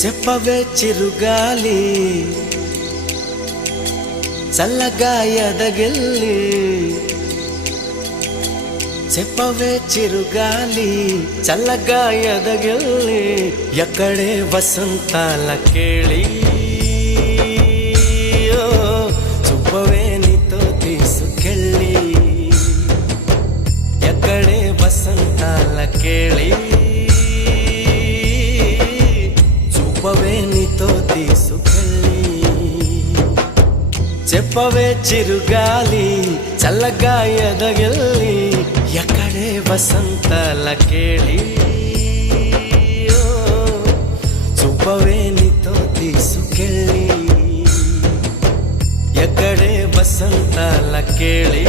చెప్పవే చిరుగాలి చల్లగా ఎదగిల్లి చెప్పవే చిరుగాలి చల్లగా ఎదగిల్లి ఎక్కడే వసంతాల కేళి చూపవే నీతో తీసుకెళ్ళి ఎక్కడే వసంతాల కేళి చూపవే నీతో తీసుకెళ్ళి చెప్పవే చిరుగాలి చల్లగా ఎదగిల్లి ఎక్కడే వసంతాల కేళి చూపవే నీతో తీసుకెళ్ళి ఎక్కడే వసంతాల కేళి